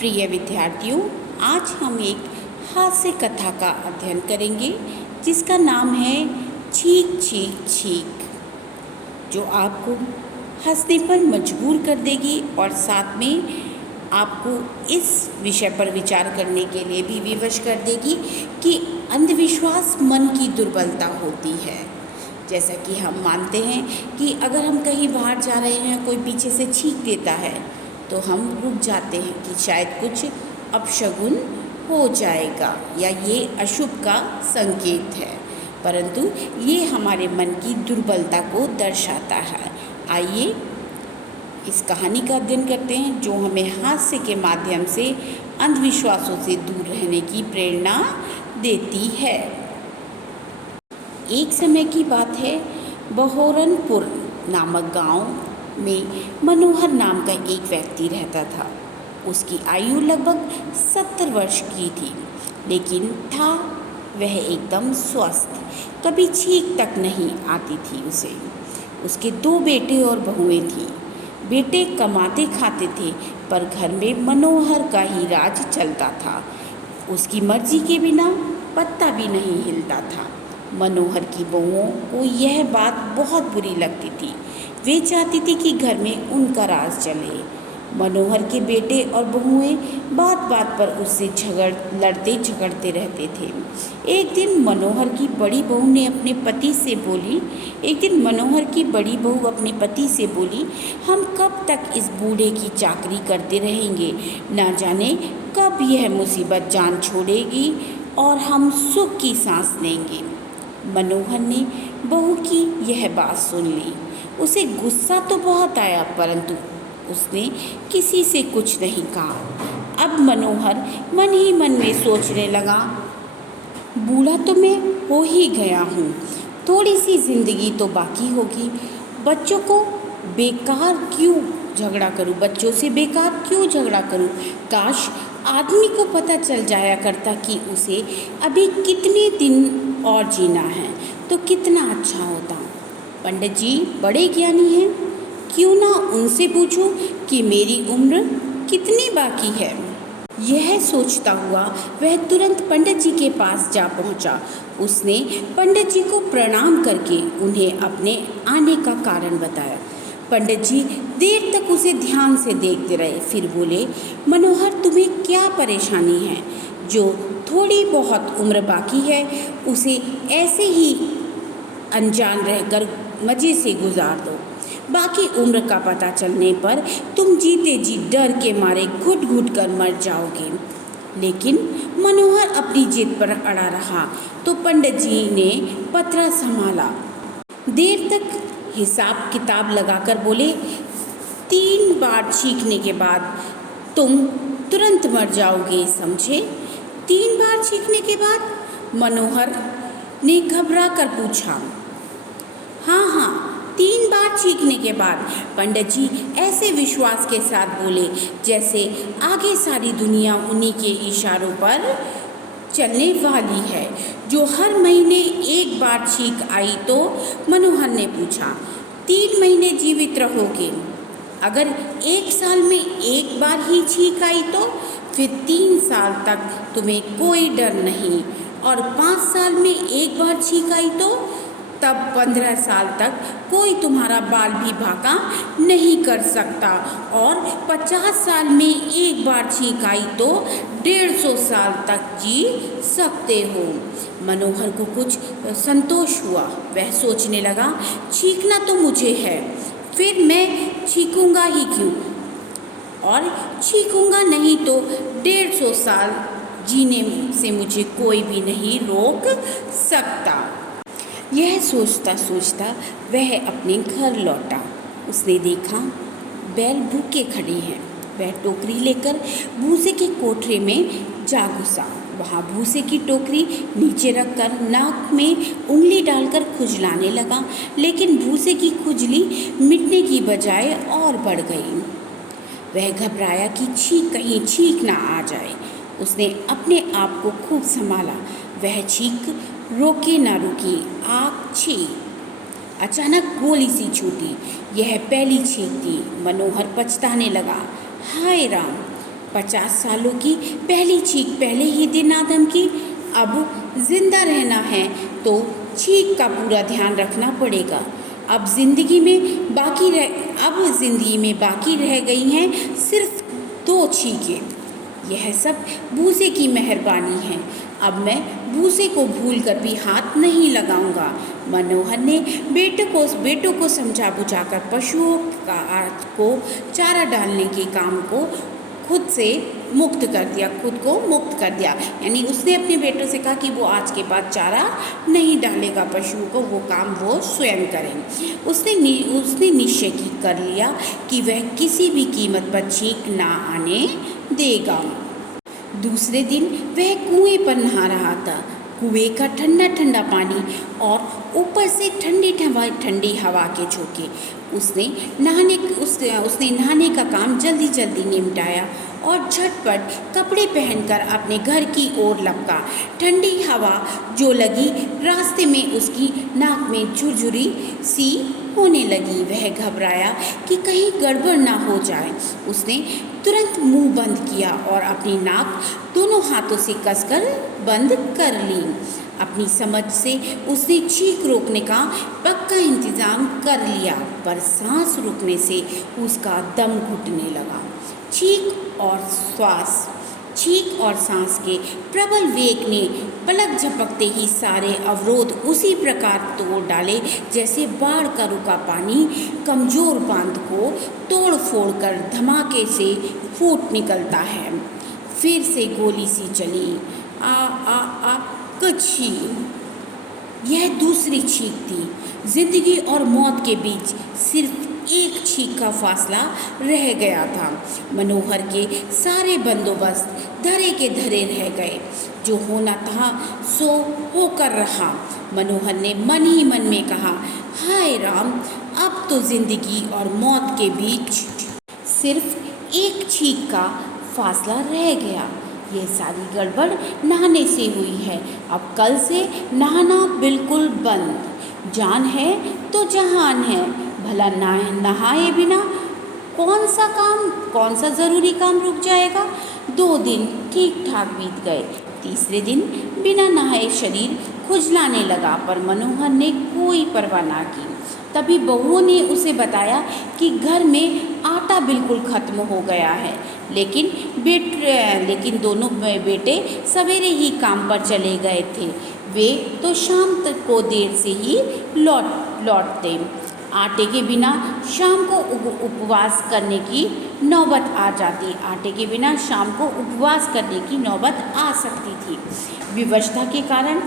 प्रिय विद्यार्थियों, आज हम एक हास्य कथा का अध्ययन करेंगे जिसका नाम है छींक छींक छींक, जो आपको हंसने पर मजबूर कर देगी और साथ में आपको इस विषय पर विचार करने के लिए भी विवश कर देगी कि अंधविश्वास मन की दुर्बलता होती है। जैसा कि हम मानते हैं कि अगर हम कहीं बाहर जा रहे हैं, कोई पीछे से छींक देता है तो हम रुक जाते हैं कि शायद कुछ अपशगुन हो जाएगा या ये अशुभ का संकेत है, परंतु ये हमारे मन की दुर्बलता को दर्शाता है। आइए इस कहानी का अध्ययन करते हैं जो हमें हास्य के माध्यम से अंधविश्वासों से दूर रहने की प्रेरणा देती है। एक समय की बात है, बहोरनपुर नामक गांव में मनोहर नाम का एक व्यक्ति रहता था। उसकी आयु लगभग 70 वर्ष की थी, लेकिन था वह एकदम स्वस्थ, कभी छींक तक नहीं आती थी उसे। उसके 2 बेटे और बहुएं थीं। बेटे कमाते खाते थे, पर घर में मनोहर का ही राज चलता था। उसकी मर्जी के बिना पत्ता भी नहीं हिलता था। मनोहर की बहुओं को यह बात बहुत बुरी लगती थी। वे चाहती थी कि घर में उनका राज चले। मनोहर के बेटे और बहुएं बात बात पर उससे लड़ते झगड़ते रहते थे। एक दिन मनोहर की बड़ी बहू अपने पति से बोली, हम कब तक इस बूढ़े की चाकरी करते रहेंगे? ना जाने कब यह मुसीबत जान छोड़ेगी और हम सुख की सांस लेंगे। मनोहर ने बहू की यह बात सुन ली। उसे गुस्सा तो बहुत आया, परंतु उसने किसी से कुछ नहीं कहा। अब मनोहर मन ही मन में सोचने लगा, बूढ़ा तो मैं हो ही गया हूँ, थोड़ी सी जिंदगी तो बाकी होगी। बच्चों से बेकार क्यों झगड़ा करूँ? काश आदमी को पता चल जाया करता कि उसे अभी कितने दिन और जीना है तो कितना अच्छा होता। पंडित जी बड़े ज्ञानी हैं, क्यों ना उनसे पूछूं कि मेरी उम्र कितनी बाकी है। यह सोचता हुआ वह तुरंत पंडित जी के पास जा पहुंचा। उसने पंडित जी को प्रणाम करके उन्हें अपने आने का कारण बताया। पंडित जी देर तक उसे ध्यान से देखते रहे, फिर बोले, मनोहर तुम्हें क्या परेशानी है? जो थोड़ी बहुत उम्र बाकी है उसे ऐसे ही अनजान रहकर मज़े से गुजार दो। बाकी उम्र का पता चलने पर तुम जीते जी डर के मारे घुट घुट कर मर जाओगे। लेकिन मनोहर अपनी जिद पर अड़ा रहा तो पंडित जी ने पथरा संभाला। देर तक हिसाब किताब लगाकर बोले, 3 बार छींकने के बाद तुम तुरंत मर जाओगे, समझे? 3 बार छींकने के बाद? मनोहर ने घबरा कर पूछा। हाँ, 3 बार छींकने के बाद, पंडित जी ऐसे विश्वास के साथ बोले जैसे आगे सारी दुनिया उन्हीं के इशारों पर चलने वाली है। जो हर महीने 1 बार छींक आई तो? मनोहर ने पूछा। 3 महीने जीवित रहोगे। अगर 1 साल में 1 बार ही छींक आई तो? फिर 3 साल तक तुम्हें कोई डर नहीं, और 5 साल में 1 बार छींक आई तो? तब 15 साल तक कोई तुम्हारा बाल भी बांका नहीं कर सकता, और 50 साल में 1 बार छींक आई तो 150 साल तक जी सकते हो। मनोहर को कुछ संतोष हुआ। वह सोचने लगा, छींकना तो मुझे है, फिर मैं छींकूंगा ही क्यों? और छींकूंगा नहीं तो 150 साल जीने से मुझे कोई भी नहीं रोक सकता। यह सोचता सोचता वह अपने घर लौटा। उसने देखा बैल भूखे खड़े हैं। वह टोकरी लेकर भूसे के कोठरे में जा घुसा। वहाँ भूसे की टोकरी नीचे रखकर नाक में उंगली डालकर खुजलाने लगा, लेकिन भूसे की खुजली मिटने की बजाय और बढ़ गई। वह घबराया कि कहीं छींक ना आ जाए। उसने अपने आप को खूब संभाला। वह छींक रोके ना रुकी, आग छींक। अचानक गोली सी छूटी। यह पहली छींक थी। मनोहर पछताने लगा। हाय राम, 50 सालों की पहली चीख पहले ही दिन आदम की। अब जिंदा रहना है तो चीख का पूरा ध्यान रखना पड़ेगा। अब जिंदगी में बाकी रह गई हैं सिर्फ 2 चीखें। यह सब बूसे की मेहरबानी है। अब मैं बूसे को भूल कर भी हाथ नहीं लगाऊंगा। मनोहर ने बेटों को समझा बुझाकर पशुओं को चारा डालने के काम को खुद को मुक्त कर दिया। यानी उसने अपने बेटों से कहा कि वो आज के बाद चारा नहीं डालेगा पशुओं को, वो काम वो स्वयं करें। उसने निश्चय कर लिया कि वह किसी भी कीमत पर चीख ना आने देगा। दूसरे दिन वह कुएं पर नहा रहा था। कुएं का ठंडा ठंडा पानी और ऊपर से ठंडी हवा के झोंके। उसने नहाने का काम जल्दी जल्दी निपटाया और झटपट कपड़े पहनकर अपने घर की ओर लपका। ठंडी हवा जो लगी रास्ते में उसकी नाक में झुरझुरी सी होने लगी। वह घबराया कि कहीं गड़बड़ ना हो जाए। उसने तुरंत मुंह बंद किया और अपनी नाक दोनों हाथों से कसकर बंद कर ली। अपनी समझ से उसने चीख रोकने का पक्का इंतजाम कर लिया, पर सांस रुकने से उसका दम घुटने लगा। चीख और सांस के प्रबल वेग ने पलक झपकते ही सारे अवरोध उसी प्रकार तोड़ डाले जैसे बाढ़ का रुका पानी कमजोर बांध को तोड़ फोड़ कर धमाके से फूट निकलता है। फिर से गोली सी चली, आ आ आ कच्छी। यह दूसरी चीख थी। जिंदगी और मौत के बीच सिर्फ एक चीख का फासला रह गया था। मनोहर के सारे बंदोबस्त धरे के धरे रह गए। जो होना था सो होकर रहा। मनोहर ने मन ही मन में कहा, हाय राम, अब तो जिंदगी और मौत के बीच सिर्फ एक चीख का फासला रह गया। ये सारी गड़बड़ नहाने से हुई है। अब कल से नहाना बिल्कुल बंद। जान है तो जहान है। भला नहाए बिना कौन सा ज़रूरी काम रुक जाएगा। 2 दिन ठीक ठाक बीत गए। तीसरे दिन बिना नहाए शरीर खुजलाने लगा, पर मनोहर ने कोई परवाह ना की। तभी बहुओं ने उसे बताया कि घर में आटा बिल्कुल ख़त्म हो गया है। लेकिन दोनों बेटे सवेरे ही काम पर चले गए थे। वे तो शाम तक को देर से ही लौटते। आटे के बिना शाम को उपवास करने की नौबत आ जाती। आटे के बिना शाम को उपवास करने की नौबत आ सकती थी। विवशता के कारण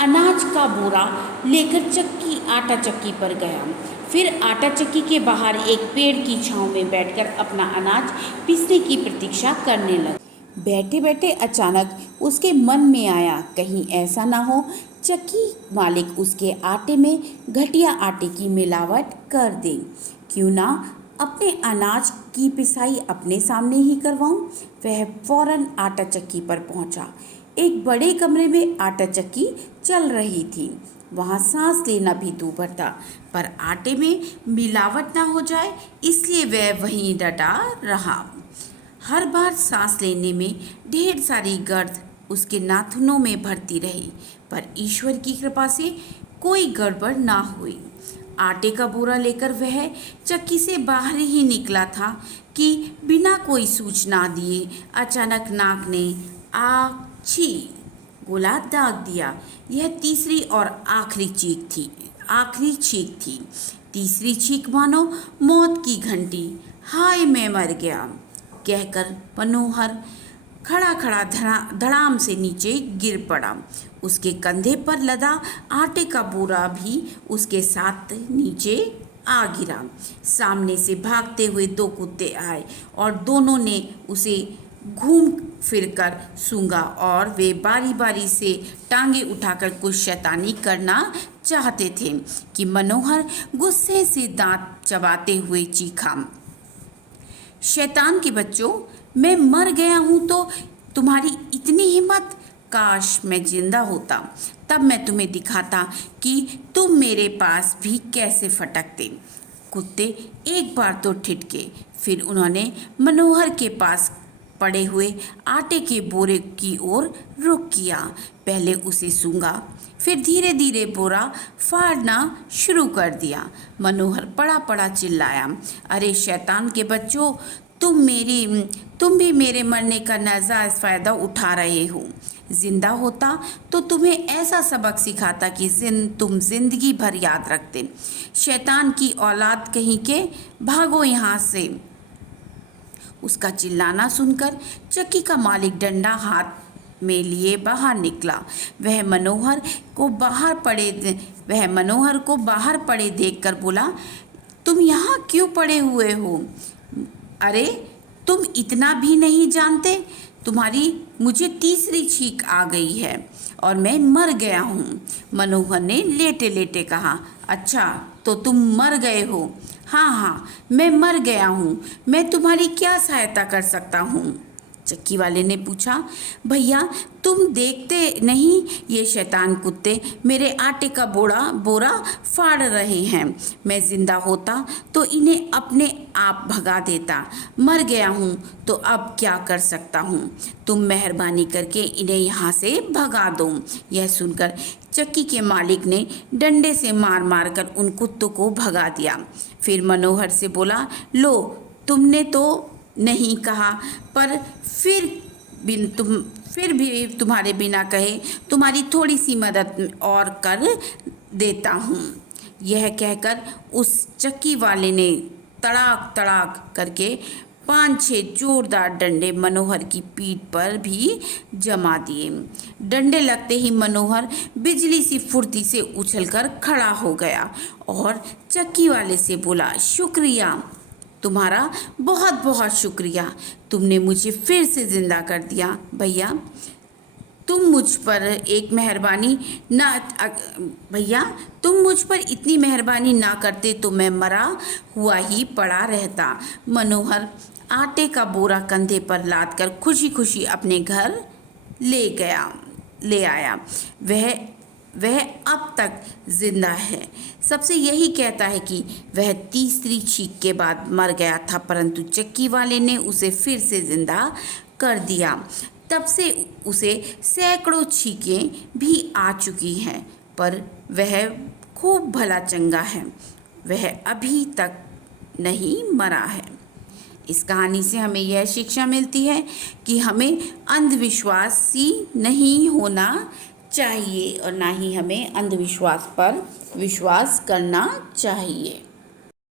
अनाज का बोरा लेकर आटा चक्की पर गया। फिर आटा चक्की के बाहर एक पेड़ की छांव में बैठकर अपना अनाज पीसने की प्रतीक्षा करने लगा। बैठे बैठे अचानक उसके मन में आया, कहीं ऐसा ना हो चक्की मालिक उसके आटे में घटिया आटे की मिलावट कर दे। क्यों ना अपने अनाज की पिसाई अपने सामने ही करवाऊं। वह फौरन आटा चक्की पर पहुंचा। एक बड़े कमरे में आटा चक्की चल रही थी। वहाँ सांस लेना भी दूभर था, पर आटे में मिलावट ना हो जाए इसलिए वह वहीं डटा रहा। हर बार सांस लेने में ढेर सारी गर्द उसके नाखूनों में भरती रही, पर ईश्वर की कृपा से कोई गड़बड़ ना हुई। आटे का बोरा लेकर वह चक्की से बाहर ही निकला था कि बिना कोई सूचना दिए अचानक नाक ने आछी गोला दाग दिया। यह तीसरी और आखिरी चीख थी। तीसरी चीख मानो मौत की घंटी। हाय मैं मर गया कहकर मनोहर खड़ा धड़ाम से नीचे गिर पड़ा। उसके कंधे पर लदा आटे का बोरा भी उसके साथ नीचे आ गिरा। सामने से भागते हुए 2 कुत्ते आए और दोनों ने उसे घूम फिरकर सूंघा और वे बारी बारी से टांगे उठाकर कुछ शैतानी करना चाहते थे कि मनोहर गुस्से से दांत चबाते हुए चीखा, शैतान के बच्चों, मैं मर गया हूँ तो तुम्हारी इतनी हिम्मत। काश मैं जिंदा होता, तब मैं तुम्हें दिखाता कि तुम मेरे पास भी कैसे फटकते। कुत्ते एक बार तो ठिठके, फिर उन्होंने मनोहर के पास पड़े हुए आटे के बोरे की ओर रुख किया। पहले उसे सूंघा, फिर धीरे धीरे बोरा फाड़ना शुरू कर दिया। मनोहर पड़ा पड़ा चिल्लाया, अरे शैतान के बच्चों, तुम भी मेरे मरने का नाजायज फ़ायदा उठा रहे हो। जिंदा होता तो तुम्हें ऐसा सबक सिखाता कि तुम जिंदगी भर याद रखते। शैतान की औलाद कहीं के, भागो यहाँ से। उसका चिल्लाना सुनकर चक्की का मालिक डंडा हाथ में लिए बाहर निकला। वह मनोहर को बाहर पड़े देखकर बोला, तुम यहाँ क्यों पड़े हुए हो? अरे तुम इतना भी नहीं जानते, मुझे तीसरी छींक आ गई है और मैं मर गया हूँ। मनोहर ने लेटे लेटे कहा, अच्छा तो तुम मर गए हो? हाँ, मैं मर गया हूँ। मैं तुम्हारी क्या सहायता कर सकता हूँ? चक्की वाले ने पूछा। भैया, तुम देखते नहीं, ये शैतान कुत्ते मेरे आटे का बोरा फाड़ रहे हैं। मैं जिंदा होता तो इन्हें अपने आप भगा देता। मर गया हूँ तो अब क्या कर सकता हूँ? तुम मेहरबानी करके इन्हें यहाँ से भगा दो। यह सुनकर चक्की के मालिक ने डंडे से मार मार कर उन कुत्तों को भगा दिया। फिर मनोहर से बोला, लो, तुमने तो नहीं कहा, पर फिर भी तुम्हारे बिना कहे तुम्हारी थोड़ी सी मदद और कर देता हूँ। यह कहकर उस चक्की वाले ने तड़ाक तड़ाक करके 5-6 जोरदार डंडे मनोहर की पीठ पर भी जमा दिए। डंडे लगते ही मनोहर बिजली सी फुर्ती से उछलकर खड़ा हो गया और चक्की वाले से बोला, शुक्रिया, तुम्हारा बहुत बहुत शुक्रिया। तुमने मुझे फिर से ज़िंदा कर दिया। भैया, तुम मुझ पर इतनी मेहरबानी ना करते तो मैं मरा हुआ ही पड़ा रहता। मनोहर आटे का बोरा कंधे पर लाद कर खुशी खुशी अपने घर ले आया। वह अब तक जिंदा है। सबसे यही कहता है कि वह तीसरी छींक के बाद मर गया था, परंतु चक्की वाले ने उसे फिर से जिंदा कर दिया। तब से उसे सैकड़ों छींकें भी आ चुकी हैं, पर वह खूब भला चंगा है। वह अभी तक नहीं मरा है। इस कहानी से हमें यह शिक्षा मिलती है कि हमें अंधविश्वासी नहीं होना चाहिए और ना ही हमें अंधविश्वास पर विश्वास करना चाहिए।